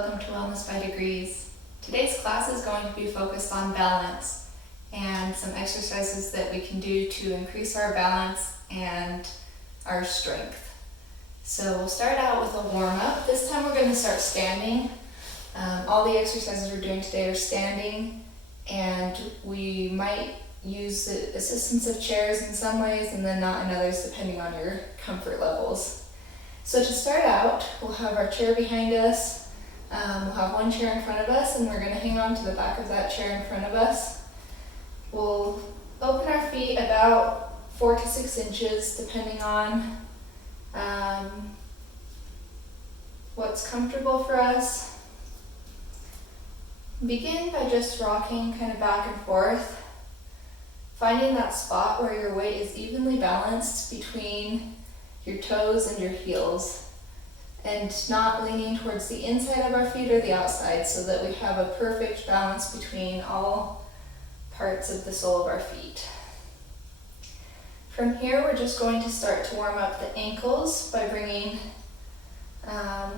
welcome to Wellness by Degrees. Today's class is going to be focused on balance and some exercises that we can do to increase our balance and our strength. So we'll start out with a warm-up. This time we're going to start standing. All the exercises we're doing today are standing, and we might use the assistance of chairs in some ways and then not in others depending on your comfort levels. So to start out, we'll have our chair behind us. We'll have one chair in front of us, and we're going to hang on to the back of that chair in front of us. We'll open our feet about 4 to 6 inches depending on what's comfortable for us. Begin by just rocking kind of back and forth, finding that spot where your weight is evenly balanced between your toes and your heels, and not leaning towards the inside of our feet or the outside, so that we have a perfect balance between all parts of the sole of our feet. From here, we're just going to start to warm up the ankles by bringing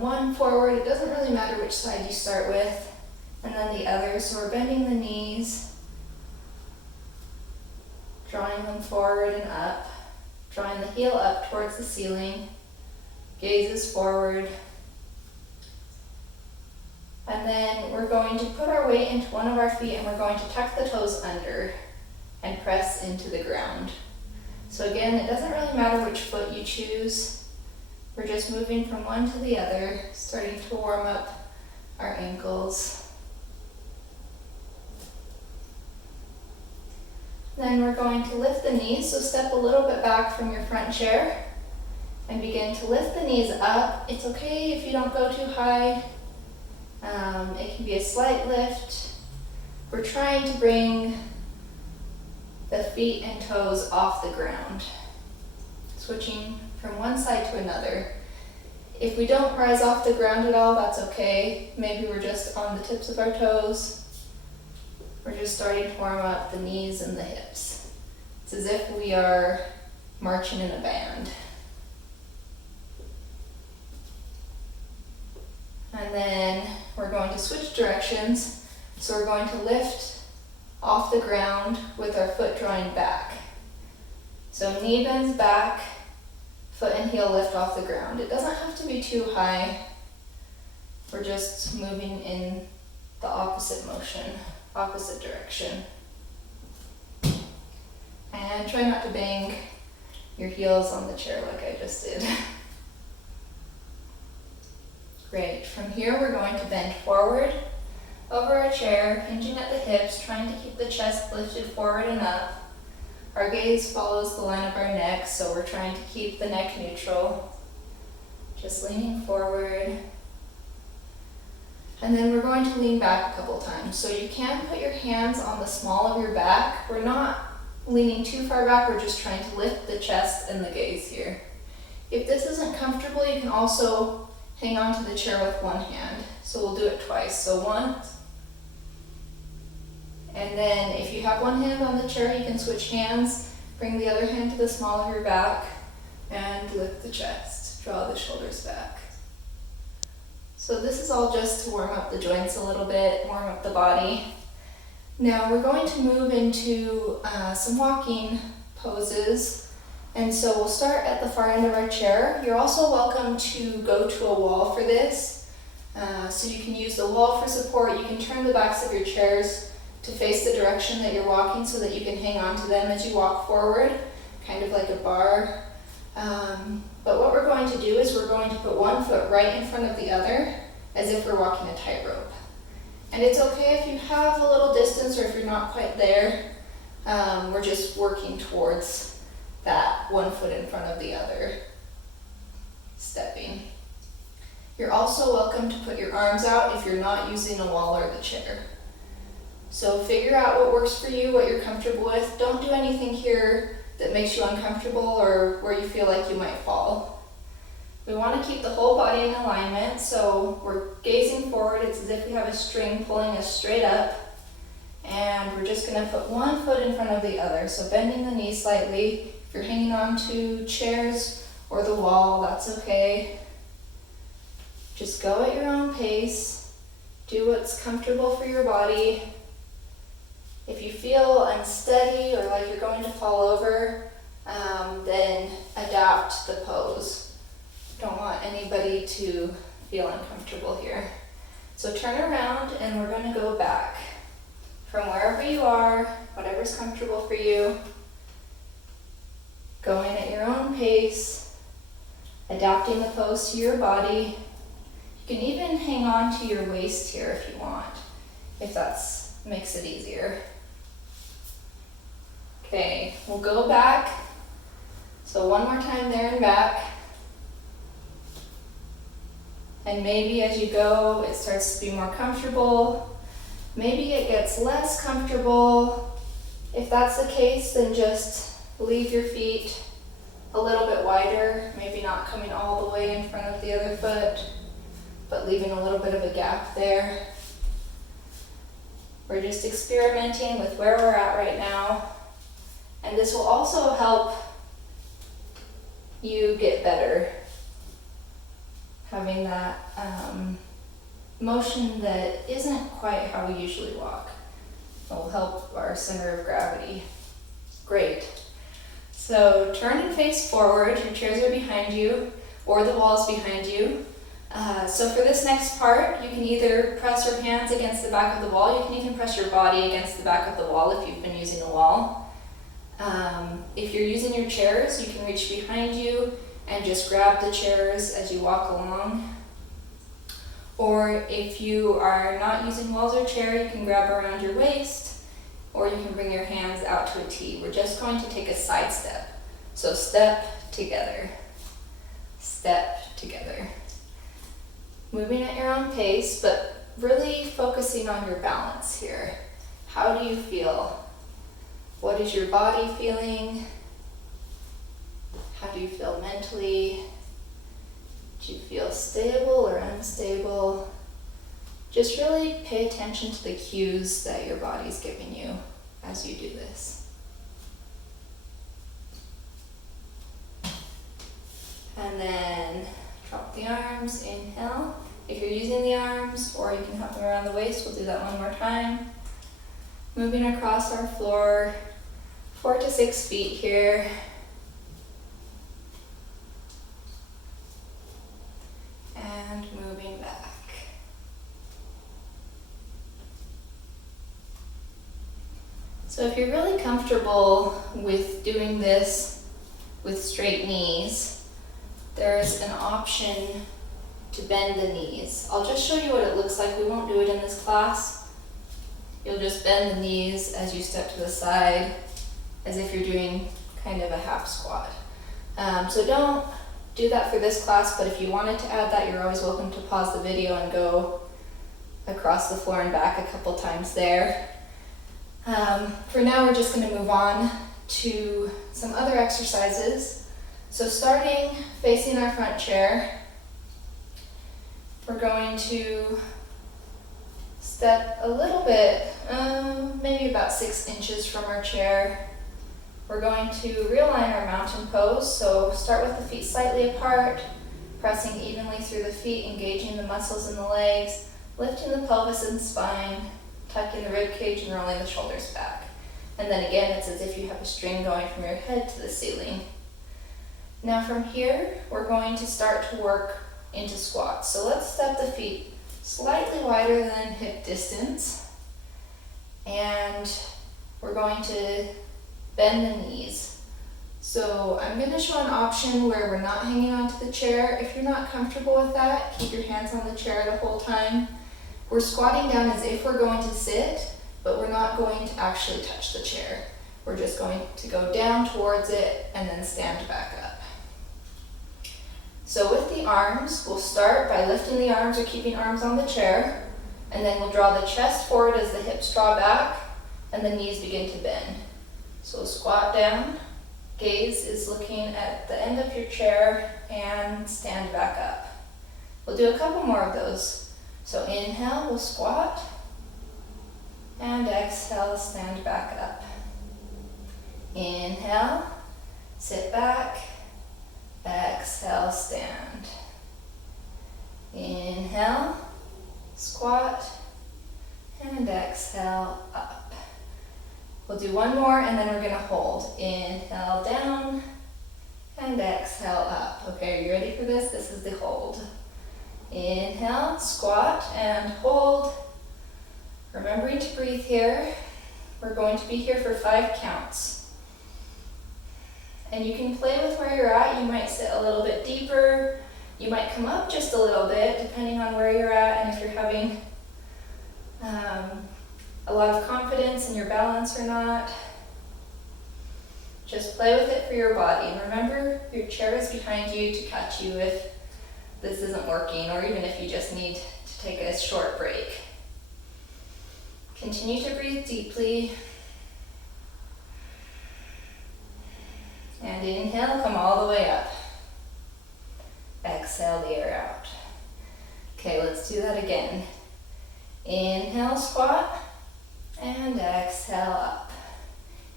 one forward. It doesn't really matter which side you start with, and then the other. So we're bending the knees, drawing them forward and up, drawing the heel up towards the ceiling, gazes forward. And then we're going to put our weight into one of our feet, and we're going to tuck the toes under and press into the ground. So again, it doesn't really matter which foot you choose. We're just moving from one to the other, starting to warm up our ankles. Then we're going to lift the knees, so step a little bit back from your front chair and begin to lift the knees up. It's okay if you don't go too high. It can be a slight lift. We're trying to bring the feet and toes off the ground, switching from one side to another. If we don't rise off the ground at all, that's okay. Maybe we're just on the tips of our toes. We're just starting to warm up the knees and the hips. It's as if we are marching in a band. And then we're going to switch directions. So we're going to lift off the ground with our foot drawing back. So knee bends back, foot and heel lift off the ground. It doesn't have to be too high. We're just moving in the opposite motion, opposite direction. And try not to bang your heels on the chair like I just did. Great. From here, we're going to bend forward over our chair, hinging at the hips, trying to keep the chest lifted forward and up. Our gaze follows the line of our neck, so we're trying to keep the neck neutral. Just leaning forward. And then we're going to lean back a couple times. So you can put your hands on the small of your back. We're not leaning too far back, we're just trying to lift the chest and the gaze here. If this isn't comfortable, you can also hang on to the chair with one hand. So we'll do it twice. So once, and then if you have one hand on the chair, you can switch hands, bring the other hand to the small of your back, and lift the chest, draw the shoulders back. So this is all just to warm up the joints a little bit, warm up the body. Now we're going to move into some walking poses. And so we'll start at the far end of our chair. You're also welcome to go to a wall for this. So you can use the wall for support. You can turn the backs of your chairs to face the direction that you're walking so that you can hang on to them as you walk forward, kind of like a bar. But what we're going to do is we're going to put one foot right in front of the other as if we're walking a tightrope. And it's okay if you have a little distance or if you're not quite there. We're just working towards that one foot in front of the other, stepping. You're also welcome to put your arms out if you're not using a wall or the chair. So figure out what works for you, what you're comfortable with. Don't do anything here that makes you uncomfortable or where you feel like you might fall. We want to keep the whole body in alignment, so we're gazing forward. It's as if we have a string pulling us straight up, and we're just going to put one foot in front of the other. So bending the knee slightly. If you're hanging on to chairs or the wall, that's okay. Just go at your own pace. Do what's comfortable for your body. If you feel unsteady or like you're going to fall over, then adapt the pose. Don't want anybody to feel uncomfortable here. So turn around and we're going to go back from wherever you are, whatever's comfortable for you, going at your own pace, adapting the pose to your body. You can even hang on to your waist here if you want, if that makes it easier. Okay, we'll go back. So one more time there and back. And maybe as you go, it starts to be more comfortable. Maybe it gets less comfortable. If that's the case, then just leave your feet a little bit wider, maybe not coming all the way in front of the other foot, but leaving a little bit of a gap there. We're just experimenting with where we're at right now. And this will also help you get better. Having that motion that isn't quite how we usually walk. It will help our center of gravity. Great. So turn and face forward. Your chairs are behind you or the walls behind you. So for this next part, you can either press your hands against the back of the wall. You can even press your body against the back of the wall if you've been using a wall. If you're using your chairs, you can reach behind you and just grab the chairs as you walk along. Or if you are not using walls or chair, you can grab around your waist, or you can bring your hands out to a T. We're just going to take a side step. So step together, step together. Moving at your own pace, but really focusing on your balance here. How do you feel? What is your body feeling? How do you feel mentally? Do you feel stable or unstable? Just really pay attention to the cues that your body's giving you as you do this. And then drop the arms, inhale. If you're using the arms, or you can have them around the waist, we'll do that one more time. Moving across our floor, 4 to 6 feet here. And moving back. So if you're really comfortable with doing this with straight knees, there's an option to bend the knees. I'll just show you what it looks like. We won't do it in this class. You'll just bend the knees as you step to the side, as if you're doing kind of a half squat. So don't do that for this class, but if you wanted to add that, you're always welcome to pause the video and go across the floor and back a couple times there. For now, we're just going to move on to some other exercises. So starting facing our front chair, we're going to step a little bit, maybe about 6 inches from our chair. We're going to realign our mountain pose, so start with the feet slightly apart, pressing evenly through the feet, engaging the muscles in the legs, lifting the pelvis and spine, tucking the rib cage and rolling the shoulders back. And then again, it's as if you have a string going from your head to the ceiling. Now from here, we're going to start to work into squats. So let's step the feet slightly wider than hip distance, and we're going to bend the knees. So I'm going to show an option where we're not hanging onto the chair. If you're not comfortable with that, keep your hands on the chair the whole time. We're squatting down as if we're going to sit, but we're not going to actually touch the chair. We're just going to go down towards it and then stand back up. So with the arms, we'll start by lifting the arms or keeping arms on the chair, and then we'll draw the chest forward as the hips draw back and the knees begin to bend. So squat down, gaze is looking at the end of your chair, and stand back up. We'll do a couple more of those. So inhale, we'll squat, and exhale, stand back up. Inhale, sit back, exhale, stand. Inhale, squat, and exhale up. We'll do one more and then we're gonna hold. Inhale down and exhale up. Okay, are you ready for this? This is the hold. Inhale, squat and hold. Remembering to breathe here. We're going to be here for 5 counts. And you can play with where you're at. You might sit a little bit deeper. You might come up just a little bit depending on where you're at and if you're having a lot of confidence in your balance or not. Just play with it for your body. And remember, your chair is behind you to catch you if this isn't working, or even if you just need to take a short break. Continue to breathe deeply. And inhale, come all the way up. Exhale the air out. Okay, let's do that again. Inhale, squat, and exhale up.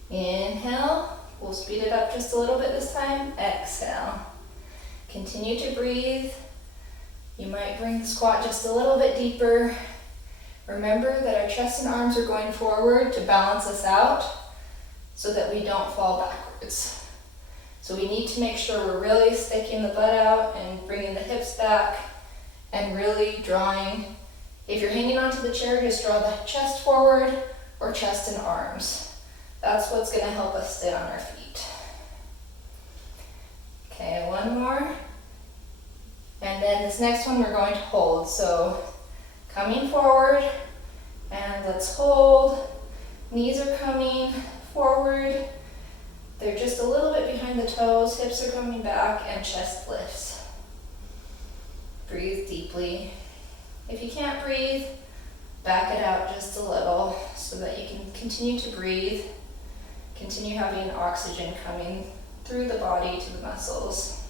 Inhale, we'll speed it up just a little bit this time. Exhale. Continue to breathe. You might bring the squat just a little bit deeper. Remember that our chest and arms are going forward to balance us out so that we don't fall backwards. So we need to make sure we're really sticking the butt out and bringing the hips back and really drawing. If you're hanging onto the chair, just draw the chest forward or chest and arms. That's what's going to help us stay on our feet. Okay, one more. And then this next one we're going to hold. So coming forward and let's hold. Knees are coming forward. They're just a little bit behind the toes. Hips are coming back and chest lifts. Breathe deeply. If you can't breathe, back it out just a little so that you can continue to breathe. Continue having oxygen coming through the body to the muscles.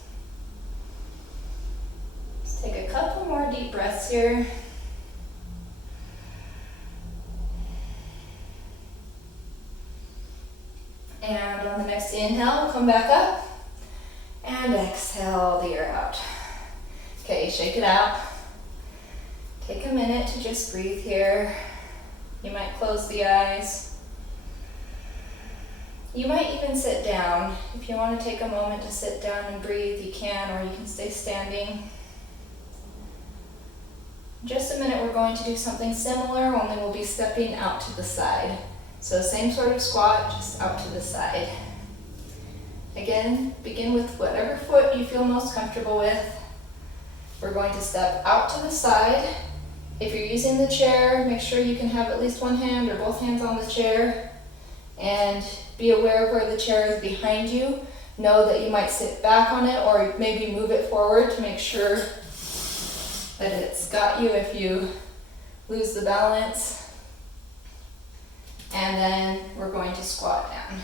Let's take a couple more deep breaths here. And on the next inhale, we'll come back up and exhale the air out. Okay, shake it out. Take a minute to just breathe here. You might close the eyes. You might even sit down. If you want to take a moment to sit down and breathe, you can, or you can stay standing. In just a minute, we're going to do something similar, only we'll be stepping out to the side. So same sort of squat, just out to the side. Again, begin with whatever foot you feel most comfortable with. We're going to step out to the side. If you're using the chair, make sure you can have at least one hand or both hands on the chair. And be aware of where the chair is behind you. Know that you might sit back on it or maybe move it forward to make sure that it's got you if you lose the balance. And then we're going to squat down.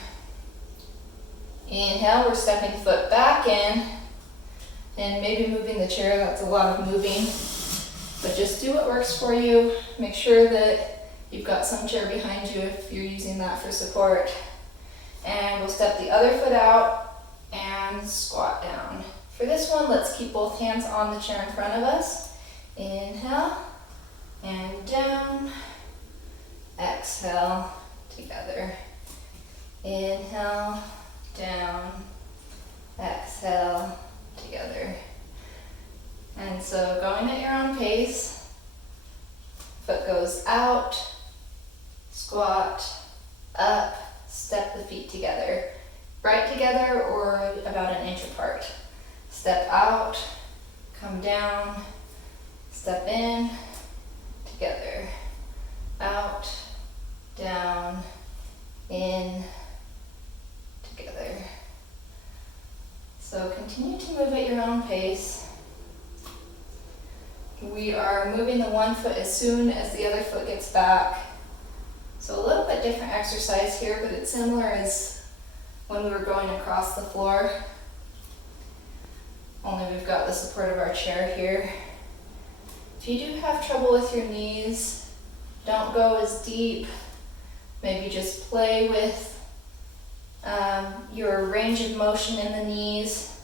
Inhale, we're stepping foot back in and maybe moving the chair. That's a lot of moving, but just do what works for you. Make sure that you've got some chair behind you if you're using that for support. And we'll step the other foot out and squat down. For this one, let's keep both hands on the chair in front of us. Inhale and down. Exhale, together. Inhale, down. Exhale, together. And so going at your own pace, foot goes out, squat, up, step the feet together. Right together or about an inch apart. Step out, come down, step in, together. Out, down, in, together. So continue to move at your own pace. We are moving the one foot as soon as the other foot gets back. So a little bit different exercise here, but it's similar as when we were going across the floor. Only we've got the support of our chair here. If you do have trouble with your knees, don't go as deep. Maybe just play with your range of motion in the knees.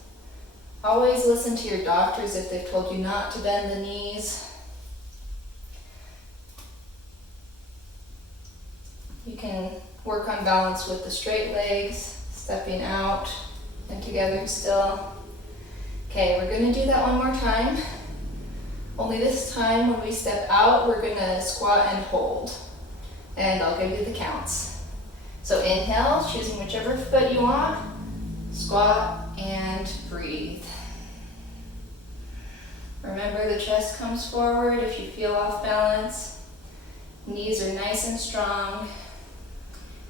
Always listen to your doctors if they've told you not to bend the knees. You can work on balance with the straight legs, stepping out and together still. Okay, we're gonna do that one more time. Only this time when we step out, we're gonna squat and hold. And I'll give you the counts. So inhale, choosing whichever foot you want. Squat and breathe. Remember, the chest comes forward if you feel off balance. Knees are nice and strong.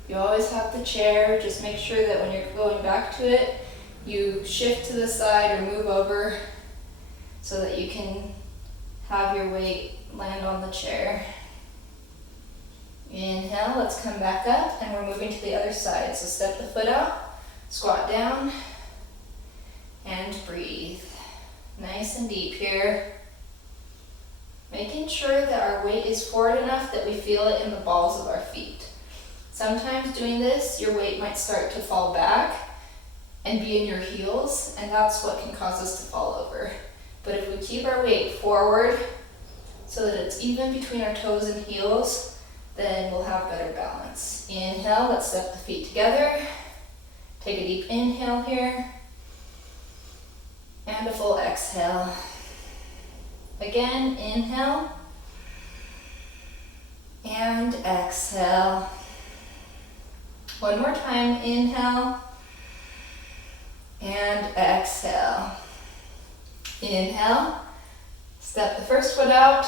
You always have the chair. Just make sure that when you're going back to it, you shift to the side or move over so that you can have your weight land on the chair. Inhale, let's come back up and we're moving to the other side. So step the foot out, squat down, and breathe. Nice and deep here. Making sure that our weight is forward enough that we feel it in the balls of our feet. Sometimes doing this, your weight might start to fall back and be in your heels, and that's what can cause us to fall over. But if we keep our weight forward so that it's even between our toes and heels, then we'll have better balance. Inhale, let's step the feet together. Take a deep inhale here. And a full exhale. Again, inhale. And exhale. One more time, inhale. And exhale. Inhale. Step the first foot out.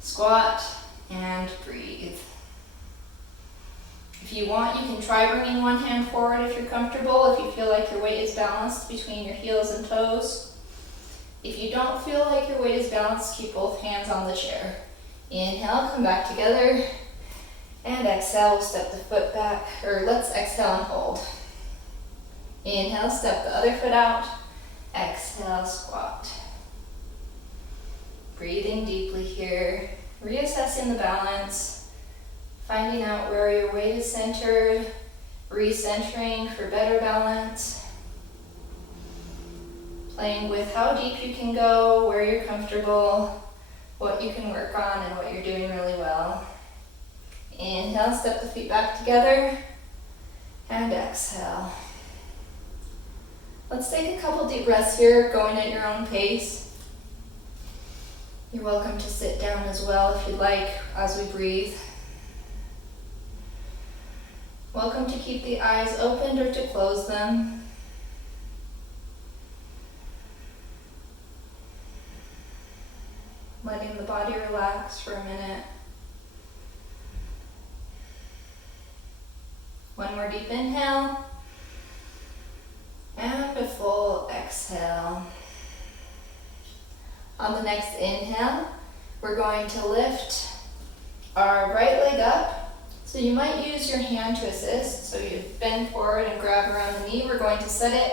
Squat and breathe. If you want, you can try bringing one hand forward if you're comfortable, if you feel like your weight is balanced between your heels and toes. If you don't feel like your weight is balanced, keep both hands on the chair. Inhale, come back together, and exhale, we'll step the foot back, or let's exhale and hold. Inhale, step the other foot out, exhale, squat. Breathing deeply here, reassessing the balance. Finding out where your weight is centered, recentering for better balance. Playing with how deep you can go, where you're comfortable, what you can work on, and what you're doing really well. Inhale, step the feet back together, and exhale. Let's take a couple deep breaths here, going at your own pace. You're welcome to sit down as well if you'd like as we breathe. Welcome to keep the eyes opened or to close them. Letting the body relax for a minute. One more deep inhale. And a full exhale. On the next inhale, we're going to lift our right leg up. So you might use your hand to assist. So you bend forward and grab around the knee. We're going to set it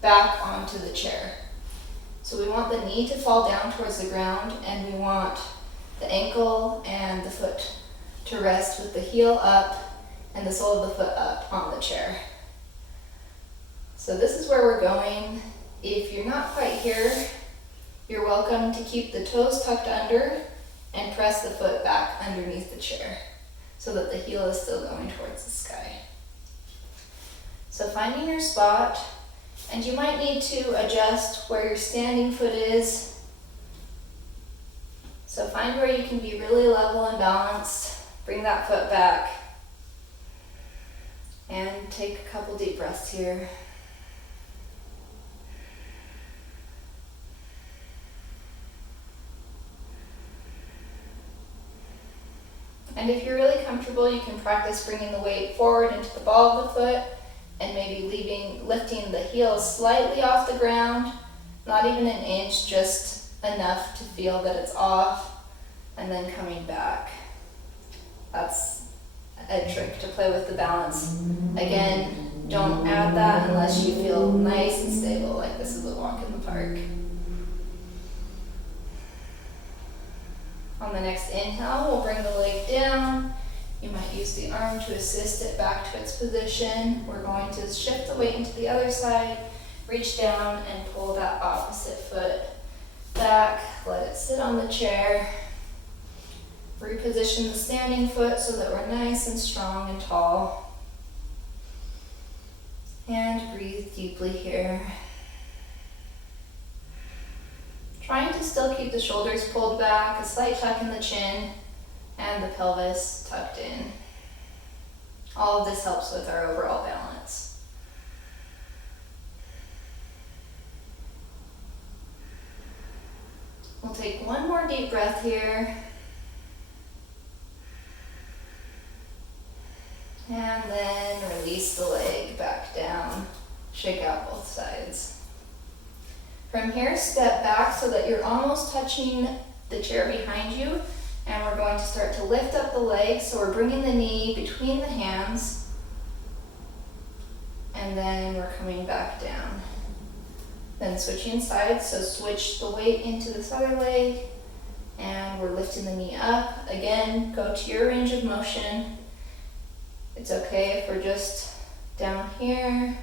back onto the chair. So we want the knee to fall down towards the ground, and we want the ankle and the foot to rest with the heel up and the sole of the foot up on the chair. So this is where we're going. If you're not quite here, you're welcome to keep the toes tucked under and press the foot back underneath the chair so that the heel is still going towards the sky. So finding your spot, and you might need to adjust where your standing foot is. So find where you can be really level and balanced. Bring that foot back. And take a couple deep breaths here. And if you're really comfortable, you can practice bringing the weight forward into the ball of the foot and maybe lifting the heels slightly off the ground, not even an inch, just enough to feel that it's off, and then coming back. That's a trick to play with the balance. Again, don't add that unless you feel nice and stable, like this is a walk in the park. On the next inhale, we'll bring the leg down. You might use the arm to assist it back to its position. We're going to shift the weight into the other side, reach down and pull that opposite foot back. Let it sit on the chair. Reposition the standing foot so that we're nice and strong and tall. And breathe deeply here. Trying to still keep the shoulders pulled back, a slight tuck in the chin, and the pelvis tucked in. All of this helps with our overall balance. We'll take one more deep breath here. And then release the leg back down. Shake out both sides. From here, step back so that you're almost touching the chair behind you, and we're going to start to lift up the leg. So we're bringing the knee between the hands, and then we're coming back down. Then switching sides, so switch the weight into this other leg, and we're lifting the knee up. Again, go to your range of motion. It's okay if we're just down here.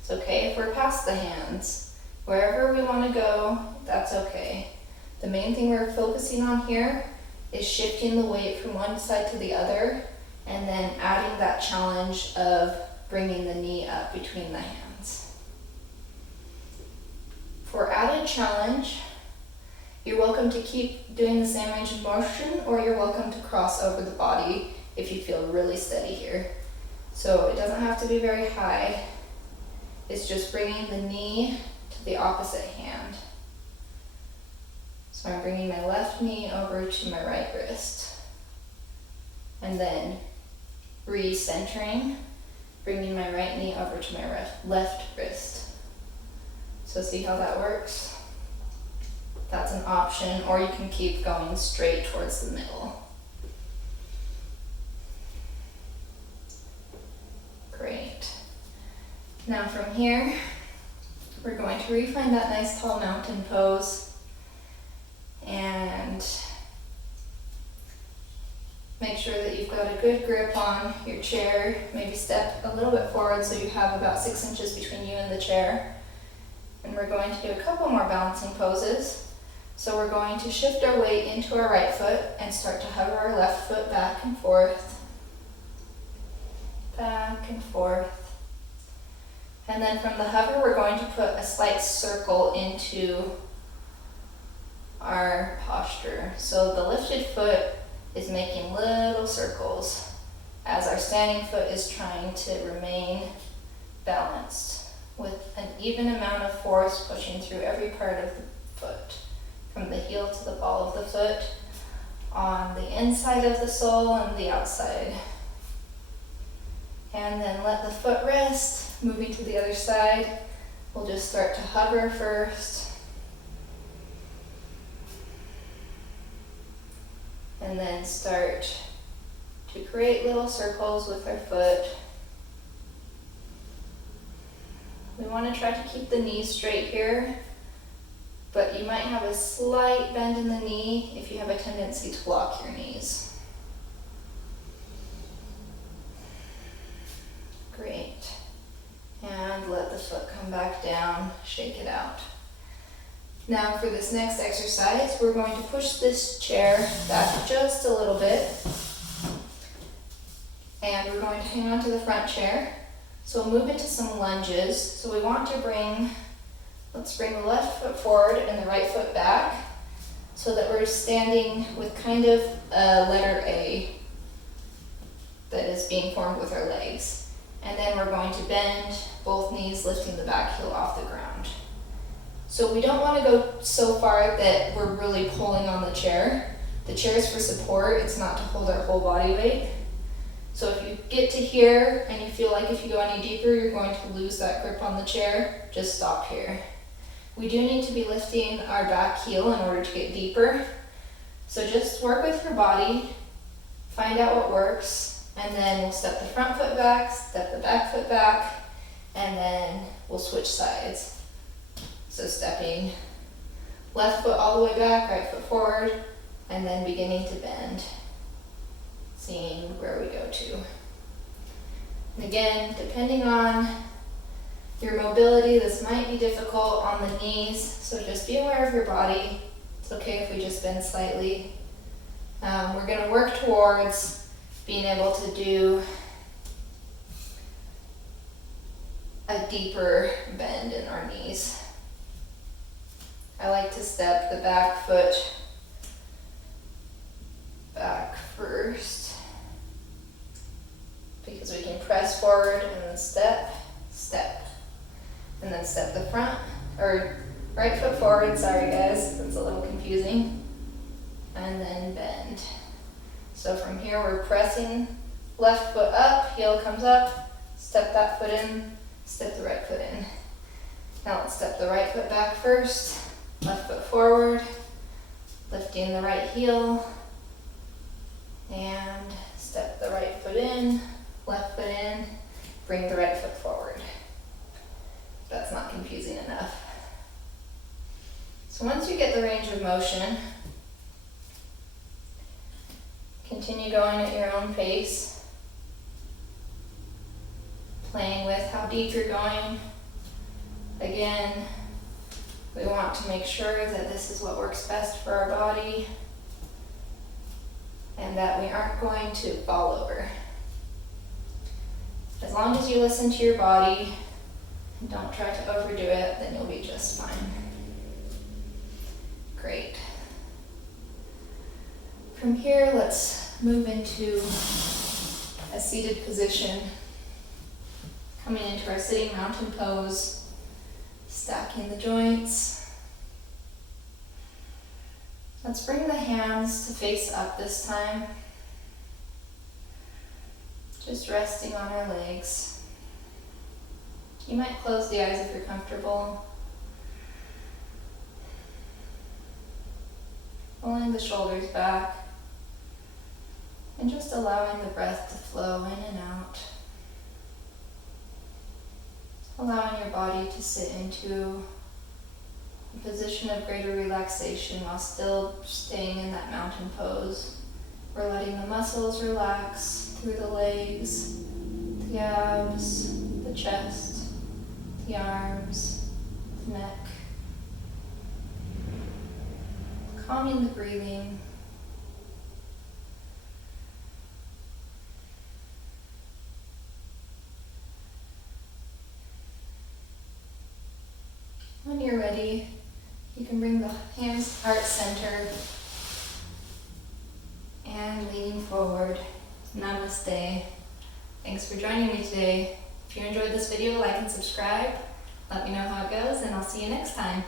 It's okay if we're past the hands. Wherever we want to go, that's okay. The main thing we're focusing on here is shifting the weight from one side to the other, and then adding that challenge of bringing the knee up between the hands. For added challenge, you're welcome to keep doing the same range of motion, or you're welcome to cross over the body if you feel really steady here. So it doesn't have to be very high. It's just bringing the knee to the opposite hand. So I'm bringing my left knee over to my right wrist. And then recentering, bringing my right knee over to my left wrist. So see how that works? That's an option, or you can keep going straight towards the middle. Great. Now from here, we're going to refine that nice tall mountain pose and make sure that you've got a good grip on your chair. Maybe step a little bit forward so you have about 6 inches between you and the chair. And we're going to do a couple more balancing poses. So we're going to shift our weight into our right foot and start to hover our left foot back and forth. Back and forth. And then from the hover, we're going to put a slight circle into our posture. So the lifted foot is making little circles as our standing foot is trying to remain balanced with an even amount of force pushing through every part of the foot, from the heel to the ball of the foot, on the inside of the sole and the outside. And then let the foot rest. Moving to the other side, we'll just start to hover first. And then start to create little circles with our foot. We want to try to keep the knees straight here, but you might have a slight bend in the knee if you have a tendency to lock your knees. Great. And let the foot come back down, shake it out. Now for this next exercise, we're going to push this chair back just a little bit. And we're going to hang on to the front chair. So we'll move into some lunges. So we want to let's bring the left foot forward and the right foot back so that we're standing with kind of a letter A that is being formed with our legs. And then we're going to bend both knees, lifting the back heel off the ground. So we don't want to go so far that we're really pulling on the chair. The chair is for support, it's not to hold our whole body weight. So if you get to here and you feel like if you go any deeper, you're going to lose that grip on the chair, just stop here. We do need to be lifting our back heel in order to get deeper. So just work with your body, find out what works. And then we'll step the front foot back, step the back foot back, and then we'll switch sides. So stepping left foot all the way back, right foot forward, and then beginning to bend, seeing where we go to. And again, depending on your mobility, this might be difficult on the knees, so just be aware of your body. It's okay if we just bend slightly. We're going to work towards being able to do a deeper bend in our knees. I like to step the back foot back first because we can press forward and then step, step, and then step the front, or right foot forward, sorry guys, that's a little confusing, and then bend. So from here we're pressing left foot up, heel comes up, step that foot in, step the right foot in. Now let's step the right foot back first, left foot forward, lifting the right heel, and step the right foot in, left foot in, bring the right foot forward. That's not confusing enough. So once you get the range of motion, continue going at your own pace, playing with how deep you're going. Again, we want to make sure that this is what works best for our body and that we aren't going to fall over. As long as you listen to your body and don't try to overdo it, then you'll be just fine. Great. From here, let's move into a seated position, coming into our sitting mountain pose, stacking the joints. Let's bring the hands to face up this time, just resting on our legs. You might close the eyes if you're comfortable. Pulling the shoulders back and just allowing the breath to flow in and out. Allowing your body to sit into a position of greater relaxation while still staying in that mountain pose. We're letting the muscles relax through the legs, the abs, the chest, the arms, the neck. Calming the breathing. When you're ready, you can bring the hands to heart center and leaning forward. Namaste. Thanks for joining me today. If you enjoyed this video, like and subscribe. Let me know how it goes, and I'll see you next time.